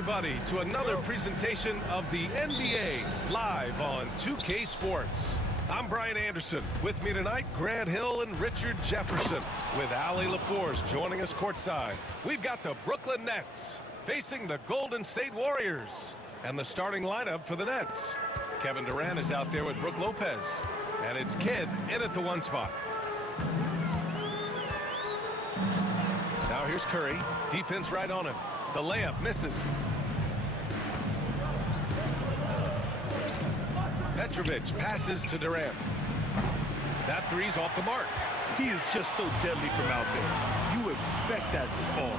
everybody, to another presentation of the NBA live on 2K Sports. I'm Brian Anderson. With me tonight, Grant Hill and Richard Jefferson, with Allie LaForce joining us courtside. We've got the Brooklyn Nets facing the Golden State Warriors. And the starting lineup for the Nets. Kevin Durant is out there with Brook Lopez. And it's Kidd in at the one spot. Now here's Curry. Defense right on him. The layup misses. Petrovic passes to Durant. That three's off the mark. He is just so deadly from out there. You expect that to fall.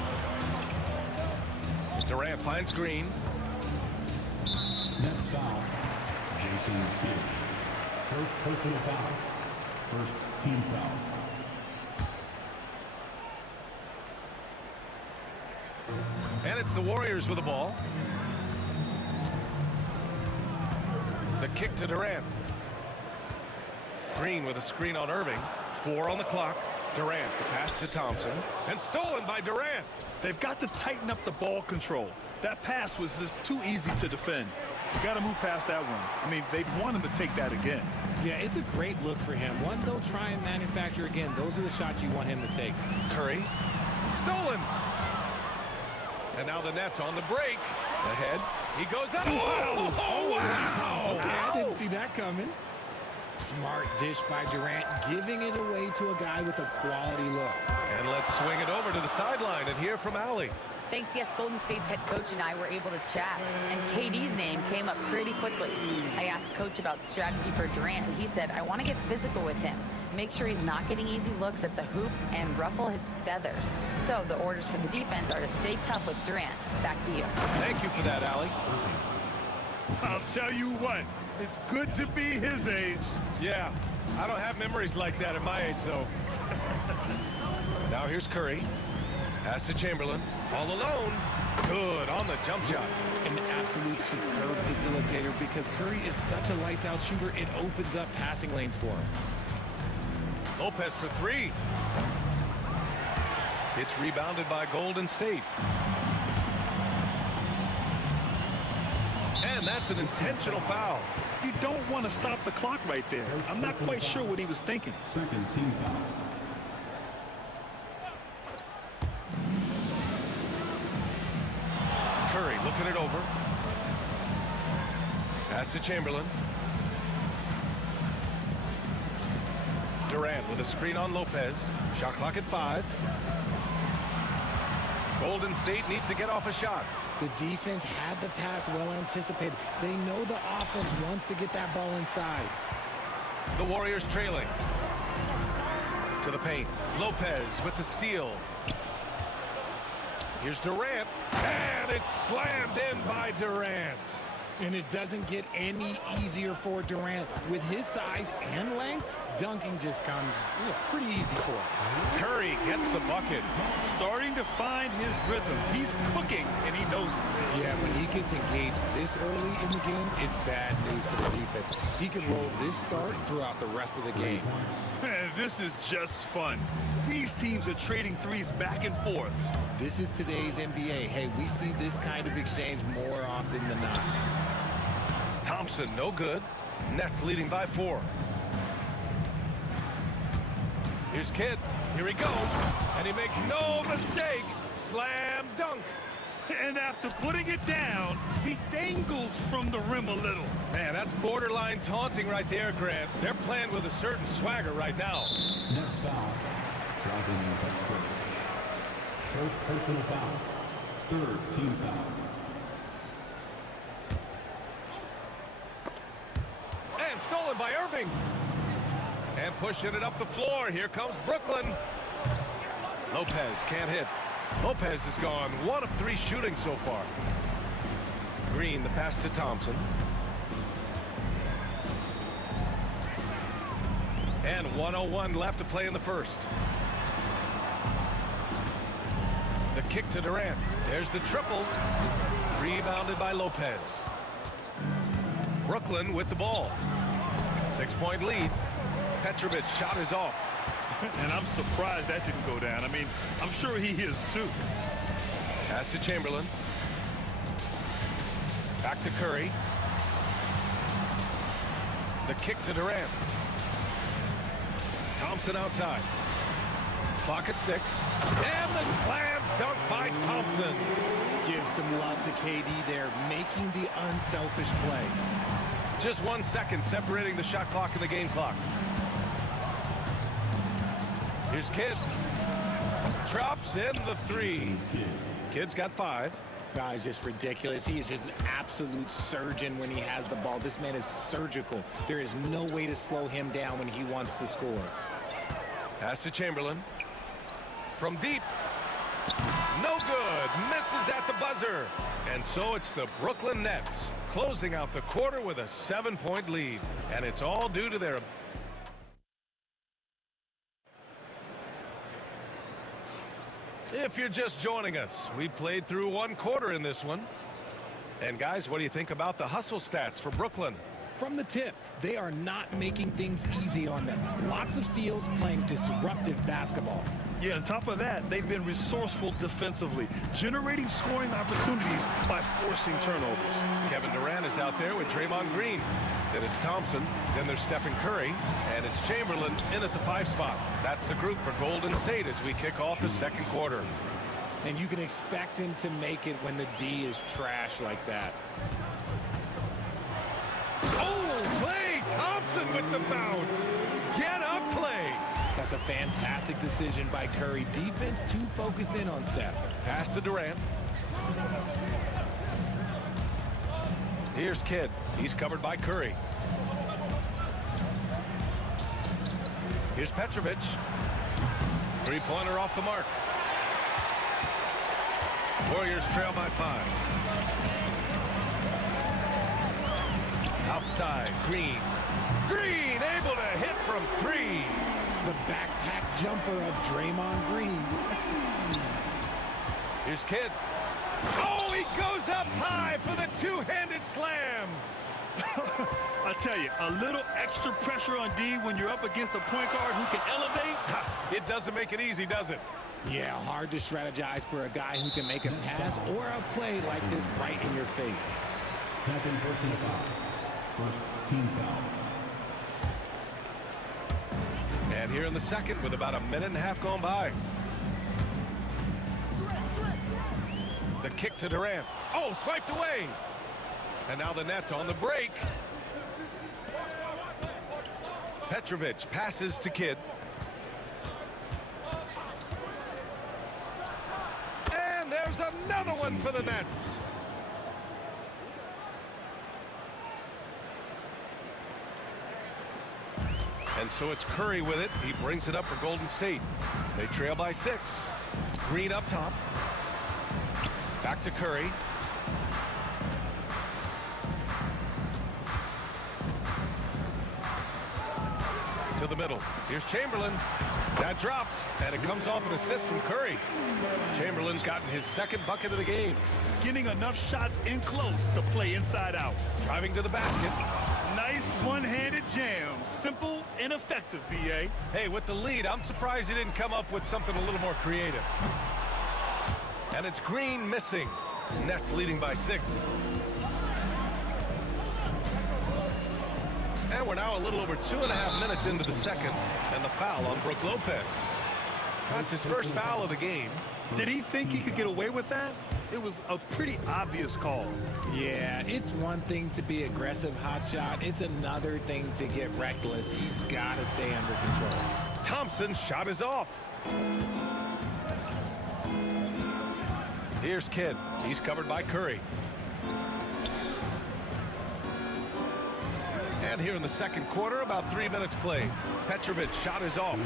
Durant finds Green. Next foul, Jason Kidd. First personal foul. First team foul. And it's the Warriors with the ball. The kick to Durant. Green with a screen on Irving. 4 on the clock. Durant, the pass to Thompson. And stolen by Durant. They've got to tighten up the ball control. That pass was just too easy to defend. You got to move past that one. I mean, they want him to take that again. Yeah, it's a great look for him. One they'll try and manufacture again. Those are the shots you want him to take. Curry. Stolen. And now the Nets on the break. Ahead. He goes up. Whoa! Oh, wow! Okay, I didn't see that coming. Smart dish by Durant, giving it away to a guy with a quality look. And let's swing it over to the sideline and hear from Allie. Thanks, yes, Golden State's head coach and I were able to chat, and KD's name came up pretty quickly. I asked Coach about strategy for Durant, and he said, I want to get physical with him, make sure he's not getting easy looks at the hoop, and ruffle his feathers. So the orders for the defense are to stay tough with Durant. Back to you. Thank you for that, Allie. I'll tell you what, it's good to be his age. Yeah, I don't have memories like that at my age, though. Now here's Curry. Pass to Chamberlain. All alone. Good on the jump shot. An absolute superb facilitator because Curry is such a lights-out shooter, it opens up passing lanes for him. Lopez for 3. It's rebounded by Golden State. And that's an intentional foul. You don't want to stop the clock right there. I'm not quite sure what he was thinking. Second team foul. Curry looking it over. Pass to Chamberlain. Durant with a screen on Lopez. Shot clock at 5. Golden State needs to get off a shot. The defense had the pass well anticipated. They know the offense wants to get that ball inside. The Warriors trailing. To the paint. Lopez with the steal. Here's Durant. And it's slammed in by Durant. And it doesn't get any easier for Durant. With his size and length, dunking just comes pretty easy for him. Curry gets the bucket. Starting to find his rhythm. He's cooking, and he knows it. Yeah, when he gets engaged this early in the game, it's bad news for the defense. He can roll this start throughout the rest of the game. Man, this is just fun. These teams are trading threes back and forth. This is today's NBA. Hey, we see this kind of exchange more often than not. Thompson, no good. Nets leading by 4. Here's Kidd. Here he goes. And he makes no mistake. Slam dunk. And after putting it down, he dangles from the rim a little. Man, that's borderline taunting right there, Grant. They're playing with a certain swagger right now. Next foul, Rosin Petrovic. First personal foul. Third team foul. And stolen by Irving. And pushing it up the floor. Here comes Brooklyn. Lopez can't hit. Lopez has gone 1 of 3 shooting so far. Green, the pass to Thompson. And 1:01 left to play in the first. The kick to Durant. There's the triple. Rebounded by Lopez. Brooklyn with the ball. 6-point lead. Petrovic shot is off. And I'm surprised that didn't go down. I mean, I'm sure he is too. Pass to Chamberlain. Back to Curry. The kick to Durant. Thompson outside. Clock at 6. And the slam dunk by Thompson. Give some love to KD there, making the unselfish play. Just 1 second separating the shot clock and the game clock. Here's Kidd. Drops in the 3. Kidd's got 5. Guys, just ridiculous. He is just an absolute surgeon when he has the ball. This man is surgical. There is no way to slow him down when he wants to score. Pass to Chamberlain. From deep. No good. Misses at the buzzer. And so it's the Brooklyn Nets closing out the quarter with a 7-point lead. And it's all due to their... If you're just joining us, we played through 1 quarter in this one. And guys, what do you think about the hustle stats for Brooklyn? From the tip, they are not making things easy on them. Lots of steals, playing disruptive basketball. Yeah, on top of that, they've been resourceful defensively, generating scoring opportunities by forcing turnovers. Kevin Durant is out there with Draymond Green. Then it's Thompson. Then there's Stephen Curry. And it's Chamberlain in at the 5 spot. That's the group for Golden State as we kick off the second quarter. And you can expect him to make it when the D is trash like that. Oh, Klay Thompson with the bounce. Get up, Klay. That's a fantastic decision by Curry. Defense too focused in on Steph. Pass to Durant. Here's Kidd. He's covered by Curry. Here's Petrovic. 3-pointer off the mark. Warriors trail by 5. Outside, Green. Green able to hit from 3. The backpack jumper of Draymond Green. Here's Kidd. Oh, he goes up high for the 2-handed slam. I tell you, a little extra pressure on D when you're up against a point guard who can elevate. It doesn't make it easy, does it? Yeah, hard to strategize for a guy who can make a pass or a play like this right in your face. Second personal foul. First team foul. And here in the second with about a minute and a half gone by. The kick to Durant. Oh, swiped away. And now the Nets on the break. Petrovic passes to Kidd. And there's another one for the Nets. And so it's Curry with it. He brings it up for Golden State. They trail by 6. Green up top. Back to Curry. To the middle. Here's Chamberlain. That drops, and it comes off an assist from Curry. Chamberlain's gotten his 2nd bucket of the game. Getting enough shots in close to play inside out. Driving to the basket. Nice one-handed jam. Simple and effective, B.A. Hey, with the lead, I'm surprised he didn't come up with something a little more creative. And it's Green missing. Nets leading by 6. And we're now a little over 2.5 minutes into the second, and the foul on Brook Lopez. That's his first foul of the game. Did he think he could get away with that? It was a pretty obvious call. Yeah, it's one thing to be aggressive hot shot. It's another thing to get reckless. He's got to stay under control. Thompson's shot is off. Here's Kidd. He's covered by Curry. And here in the second quarter, about 3 minutes played. Petrovic's shot is off.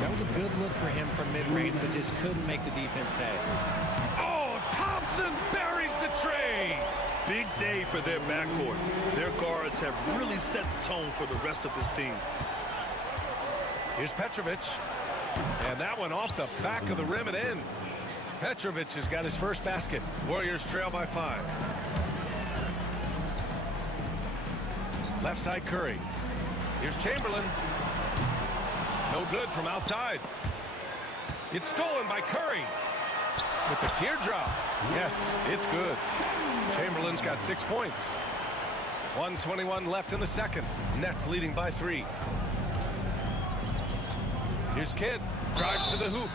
That was a good look for him from mid-range, but just couldn't make the defense pay. Oh, Thompson buries the tray. Big day for their backcourt. Their guards have really set the tone for the rest of this team. Here's Petrovic. And that one off the back of the rim and in. Petrovic has got his first basket. Warriors trail by 5. Left side Curry. Here's Chamberlain. No good from outside. It's stolen by Curry. with the teardrop. Yes, it's good. Chamberlain's got 6 points. 1:21 left in the second. Nets leading by 3. Here's Kidd. Drives to the hoop.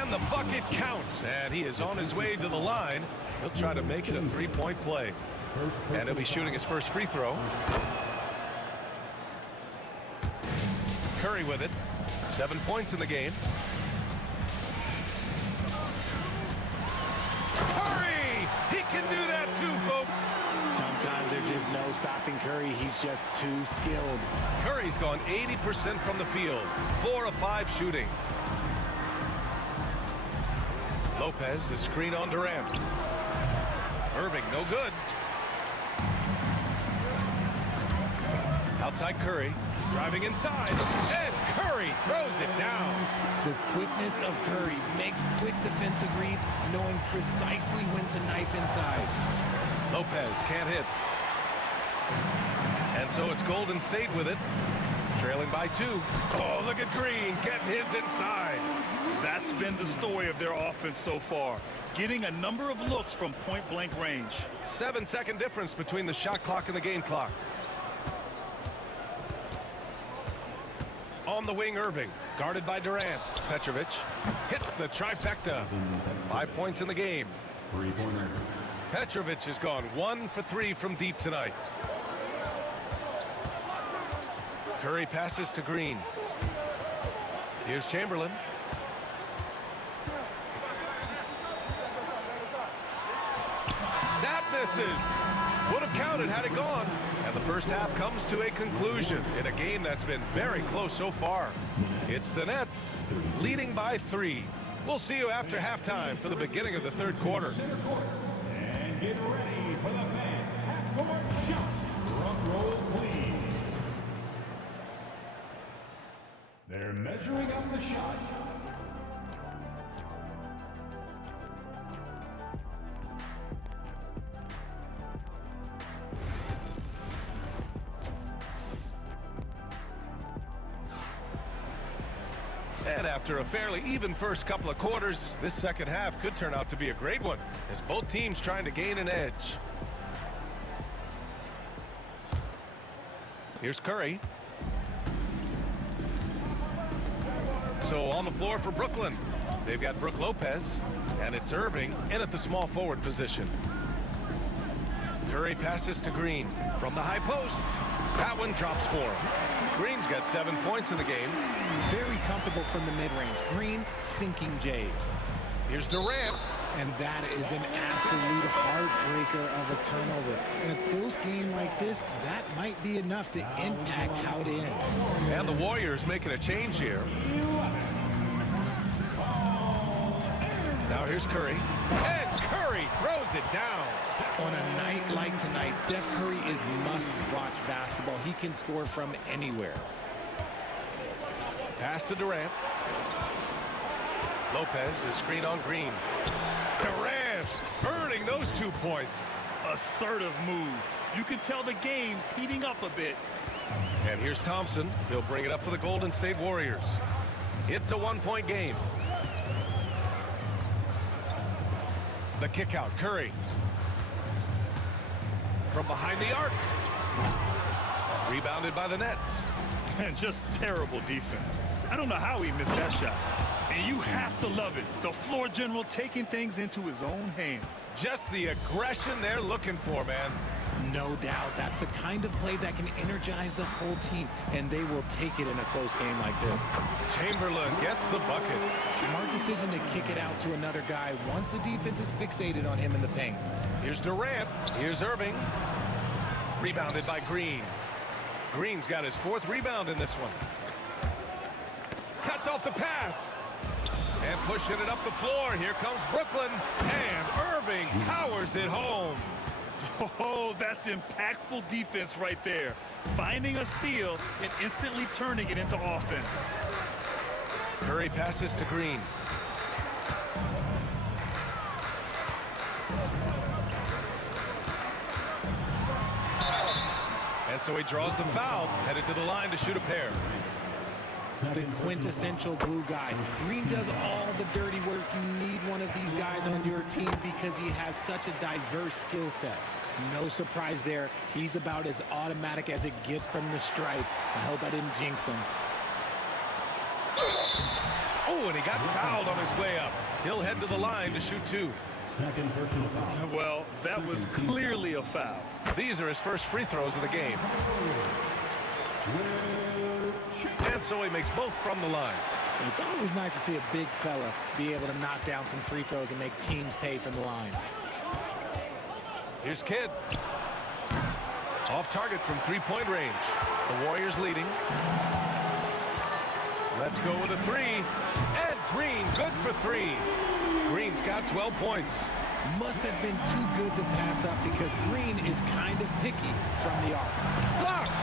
And the bucket counts. And he is on his way to the line. He'll try to make it a 3-point play. And he'll be shooting his first free throw. Curry with it. 7 points in the game. Curry! He can do that too, folks. Sometimes there's just no stopping Curry. He's just too skilled. Curry's gone 80% from the field. 4 of 5 shooting. Lopez, the screen on Durant. Irving, no good. Outside Curry, driving inside, and Curry throws it down. The quickness of Curry makes quick defensive reads, knowing precisely when to knife inside. Lopez can't hit. And so it's Golden State with it, trailing by 2. Oh, look at Green getting his inside. That's been the story of their offense so far, getting a number of looks from point-blank range. 7-second difference between the shot clock and the game clock. On the wing, Irving, guarded by Durant. Petrovic hits the trifecta. 5 points in the game. 3-pointer. Petrovic has gone 1 for 3 from deep tonight. Curry passes to Green. Here's Chamberlain. That misses. Would have counted had it gone. And the first half comes to a conclusion in a game that's been very close so far. It's the Nets leading by 3. We'll see you after halftime for the beginning of the third quarter. And get ready for the fans. Half-court shot. Drum roll, please. They're measuring up the shot. And after a fairly even first couple of quarters, this second half could turn out to be a great one as both teams trying to gain an edge. Here's Curry. So on the floor for Brooklyn, they've got Brook Lopez, and it's Irving in at the small forward position. Curry passes to Green from the high post. That one drops for him. Green's got 7 points in the game. Very comfortable from the mid-range. Green sinking Jays. Here's Durant. And that is an absolute heartbreaker of a turnover. In a close game like this, that might be enough to impact how it ends. And the Warriors making a change here. Now here's Curry. And Curry throws it down. On a night like tonight, Steph Curry is must-watch basketball. He can score from anywhere. Pass to Durant. Lopez, the screen on Green. Durant earning those 2 points. Assertive move. You can tell the game's heating up a bit. And here's Thompson. He'll bring it up for the Golden State Warriors. It's a 1-point game. The kick out, Curry. From behind the arc. Rebounded by the Nets. And just terrible defense. I don't know how he missed that shot. And you have to love it. The floor general taking things into his own hands. Just the aggression they're looking for, man. No doubt. That's the kind of play that can energize the whole team, and they will take it in a close game like this. Chamberlain gets the bucket. Smart decision to kick it out to another guy once the defense is fixated on him in the paint. Here's Durant. Here's Irving. Rebounded by Green. Green's got his 4th rebound in this one. Cuts off the pass. And pushing it up the floor. Here comes Brooklyn. And Irving powers it home. Oh, that's impactful defense right there. Finding a steal and instantly turning it into offense. Curry passes to Green. And so he draws the foul, headed to the line to shoot a pair. The quintessential glue guy. Green does all the dirty work. You need one of these guys on your team because he has such a diverse skill set. No surprise there. He's about as automatic as it gets from the stripe. I hope I didn't jinx him. Oh, and he got fouled on his way up. He'll head to the line to shoot 2. Second personal foul. Well, that was clearly a foul. These are his first free throws of the game. And so he makes both from the line. It's always nice to see a big fella be able to knock down some free throws and make teams pay from the line. Here's Kidd. Off target from three-point range. The Warriors leading. Let's go with a 3. And Green, good for 3. Green's got 12 points. Must have been too good to pass up because Green is kind of picky from the arc. Blocked!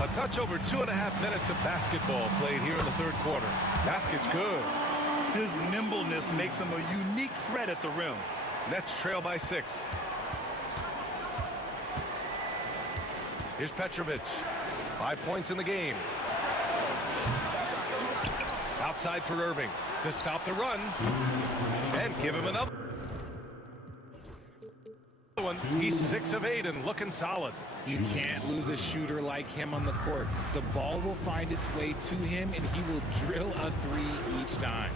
A touch over 2.5 minutes of basketball played here in the third quarter. Basket's good. His nimbleness makes him a unique threat at the rim. Nets trail by 6. Here's Petrovic. 5 points in the game. Outside for Irving to stop the run and give him another one. He's 6 of 8 and looking solid. You can't lose a shooter like him on the court. The ball will find its way to him, and he will drill a 3 each time.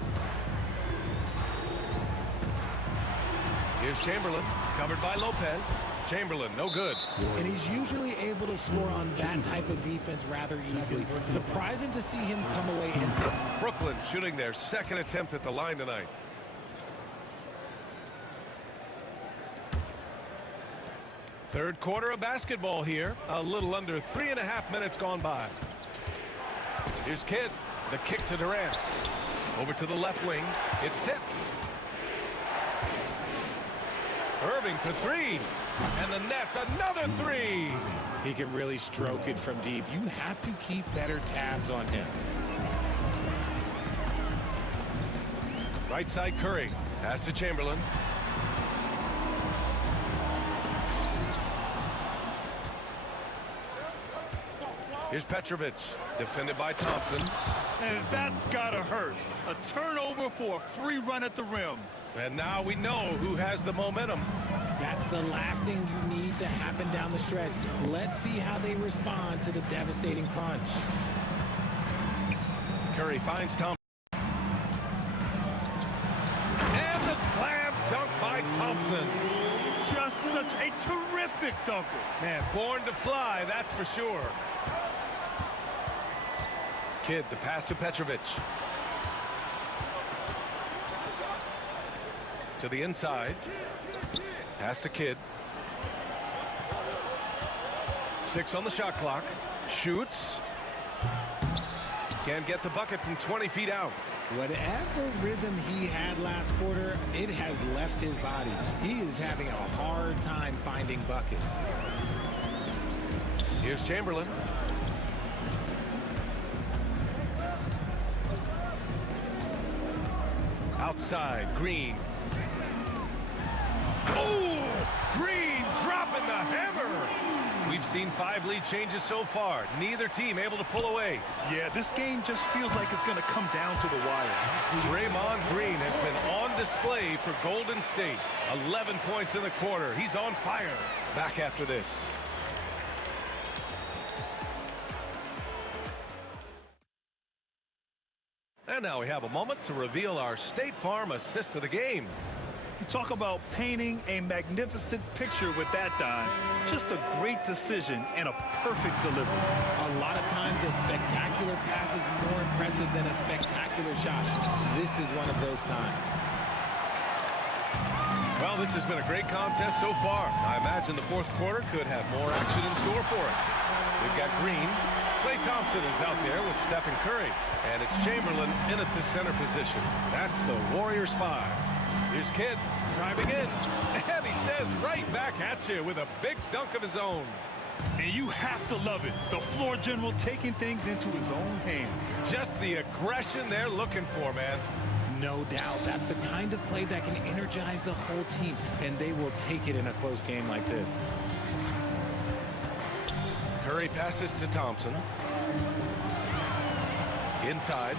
Here's Chamberlain, covered by Lopez. Chamberlain, no good. And he's usually able to score on that type of defense rather easily. Surprising to see him come away empty. Brooklyn shooting their second attempt at the line tonight. Third quarter of basketball here. A little under 3.5 minutes gone by. Here's Kidd. The kick to Durant. Over to the left wing. It's tipped. Irving for 3. And the Nets, another 3. He can really stroke it from deep. You have to keep better tabs on him. Right side Curry. Pass to Chamberlain. Here's Petrovic, defended by Thompson. And that's gotta hurt. A turnover for a free run at the rim. And now we know who has the momentum. That's the last thing you need to happen down the stretch. Let's see how they respond to the devastating punch. Curry finds Thompson. And the slam dunk by Thompson. Just such a terrific dunker. Man, born to fly, that's for sure. Kidd, the pass to Petrovic. To the inside. Pass to Kidd. 6 on the shot clock. Shoots. Can't get the bucket from 20 feet out. Whatever rhythm he had last quarter, it has left his body. He is having a hard time finding buckets. Here's Chamberlain. Outside, Green. Oh! Green dropping the hammer! We've seen 5 lead changes so far. Neither team able to pull away. Yeah, this game just feels like it's gonna come down to the wire. Draymond Green has been on display for Golden State. 11 points in the quarter. He's on fire. Back after this. And now we have a moment to reveal our State Farm assist of the game. You talk about painting a magnificent picture with that dime. Just a great decision and a perfect delivery. A lot of times a spectacular pass is more impressive than a spectacular shot. This is one of those times. Well, this has been a great contest so far. I imagine the fourth quarter could have more action in store for us. We've got Green. Klay Thompson is out there with Stephen Curry. And it's Chamberlain in at the center position. That's the Warriors 5. Here's Kidd driving in. And he says right back at you with a big dunk of his own. And you have to love it. The floor general taking things into his own hands. Just the aggression they're looking for, man. No doubt. That's the kind of play that can energize the whole team. And they will take it in a close game like this. Curry passes to Thompson. Inside.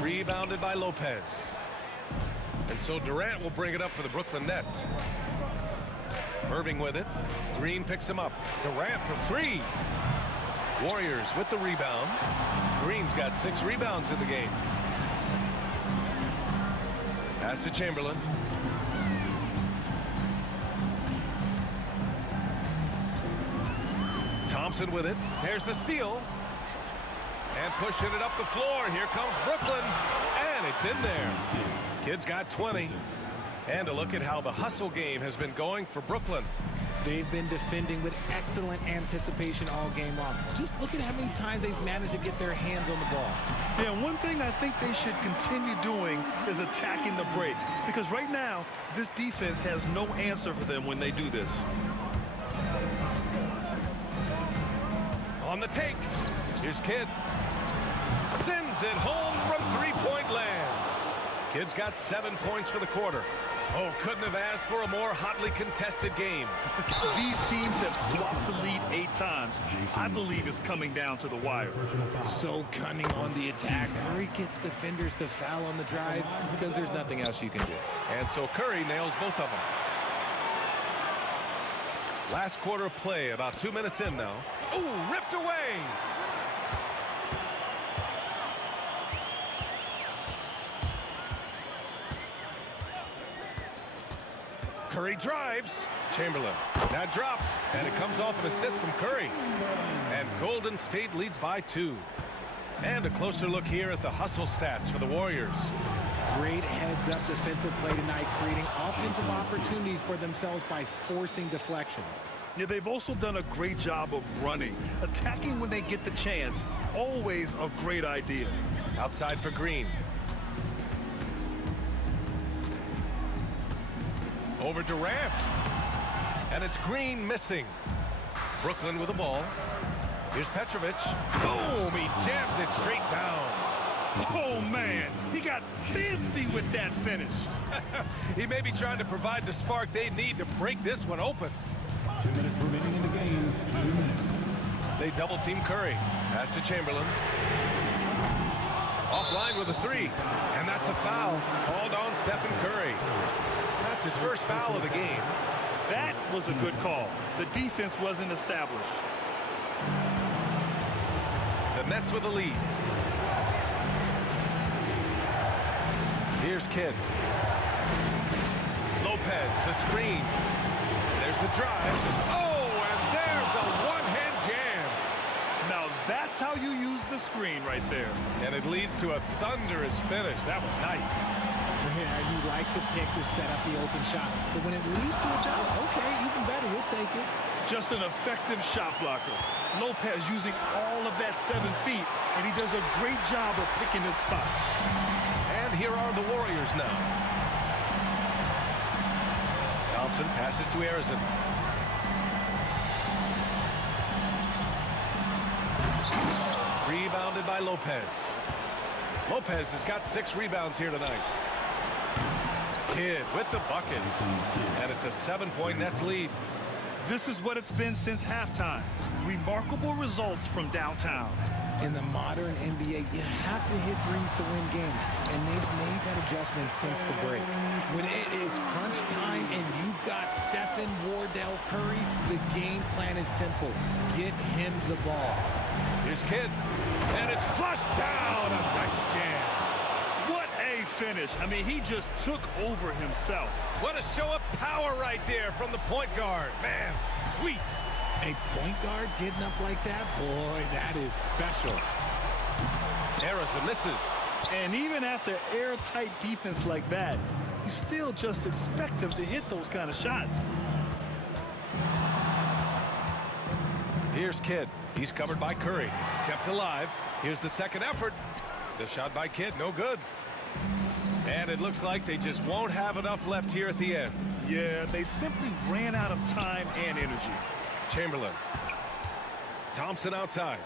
Rebounded by Lopez. And so Durant will bring it up for the Brooklyn Nets. Irving with it. Green picks him up. Durant for three. Warriors with the rebound. Green's got 6 rebounds in the game. Pass to Chamberlain. Thompson with it. There's the steal. And pushing it up the floor. Here comes Brooklyn. And it's in there. Kid's got 20. And a look at how the hustle game has been going for Brooklyn. They've been defending with excellent anticipation all game long. Just look at how many times they've managed to get their hands on the ball. Yeah, one thing I think they should continue doing is attacking the break. Because right now, this defense has no answer for them when they do this. On the take. Here's Kidd. Sends it home from three-point land. Kidd's got 7 points for the quarter. Oh, couldn't have asked for a more hotly contested game. These teams have swapped the lead 8 times. I believe it's coming down to the wire. So cunning on the attack. Curry gets defenders to foul on the drive because there's nothing else you can do. And so Curry nails both of them. Last quarter of play, about 2 minutes in now. Ooh, ripped away. Curry drives. Chamberlain. That drops, and it comes off an assist from Curry. And Golden State leads by 2. And a closer look here at the hustle stats for the Warriors. Great heads-up defensive play tonight, creating offensive opportunities for themselves by forcing deflections. Yeah, they've also done a great job of running. Attacking when they get the chance. Always a great idea. Outside for Green. Over Durant. And it's Green missing. Brooklyn with the ball. Here's Petrovic. Boom! He jams it straight down. Oh, man. He got fancy with that finish. He may be trying to provide the spark they need to break this one open. 2 minutes remaining in the game. 2 minutes. They double team Curry. Pass to Chamberlain. Offline with a 3. And that's a foul. Called on Stephen Curry. That's his first foul of the game. That was a good call. The defense wasn't established. The Nets with the lead. Here's Kidd. Lopez, the screen. And there's the drive. Oh, and there's a one-hand jam. Now that's how you use the screen right there. And it leads to a thunderous finish. That was nice. Yeah, you like the pick to set up the open shot. But when it leads to a dunk, okay, even better, we'll take it. Just an effective shot blocker. Lopez using all of that 7 feet, and he does a great job of picking his spots. And here are the Warriors now. Thompson passes to Arizon. Rebounded by Lopez. Lopez has got 6 rebounds here tonight. Kidd with the bucket. And it's a 7-point Nets lead. This is what it's been since halftime. Remarkable results from downtown. In the modern NBA, you have to hit threes to win games, and they've made that adjustment since the break. When it is crunch time and you've got Stephen Wardell Curry, the game plan is simple. Get him the ball. Here's Kidd. And it's flushed down. A nice jam. What a finish. I mean, he just took over himself. What a show of power right there from the point guard. Man, sweet. A point guard getting up like that? Boy, that is special. Arizon misses. And even after airtight defense like that, you still just expect him to hit those kind of shots. Here's Kidd. He's covered by Curry. Kept alive. Here's the second effort. The shot by Kidd, no good. And it looks like they just won't have enough left here at the end. Yeah, they simply ran out of time and energy. Chamberlain. Thompson outside.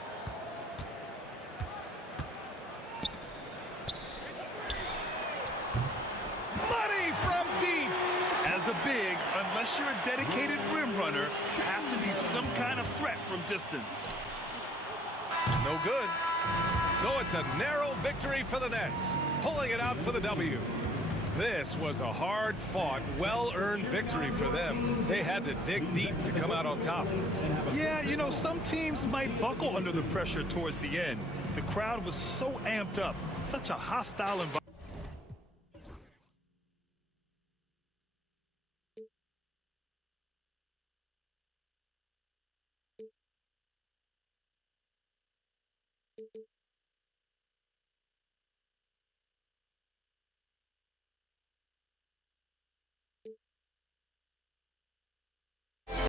Money from deep. As As a big, unless you're a dedicated rim runner, you have to be some kind of threat from distance. No good. So it's a narrow victory for the Nets, pulling it out for the W. This was a hard-fought, well-earned victory for them. They had to dig deep to come out on top. Yeah, you know, some teams might buckle under the pressure towards the end. The crowd was so amped up, such a hostile environment.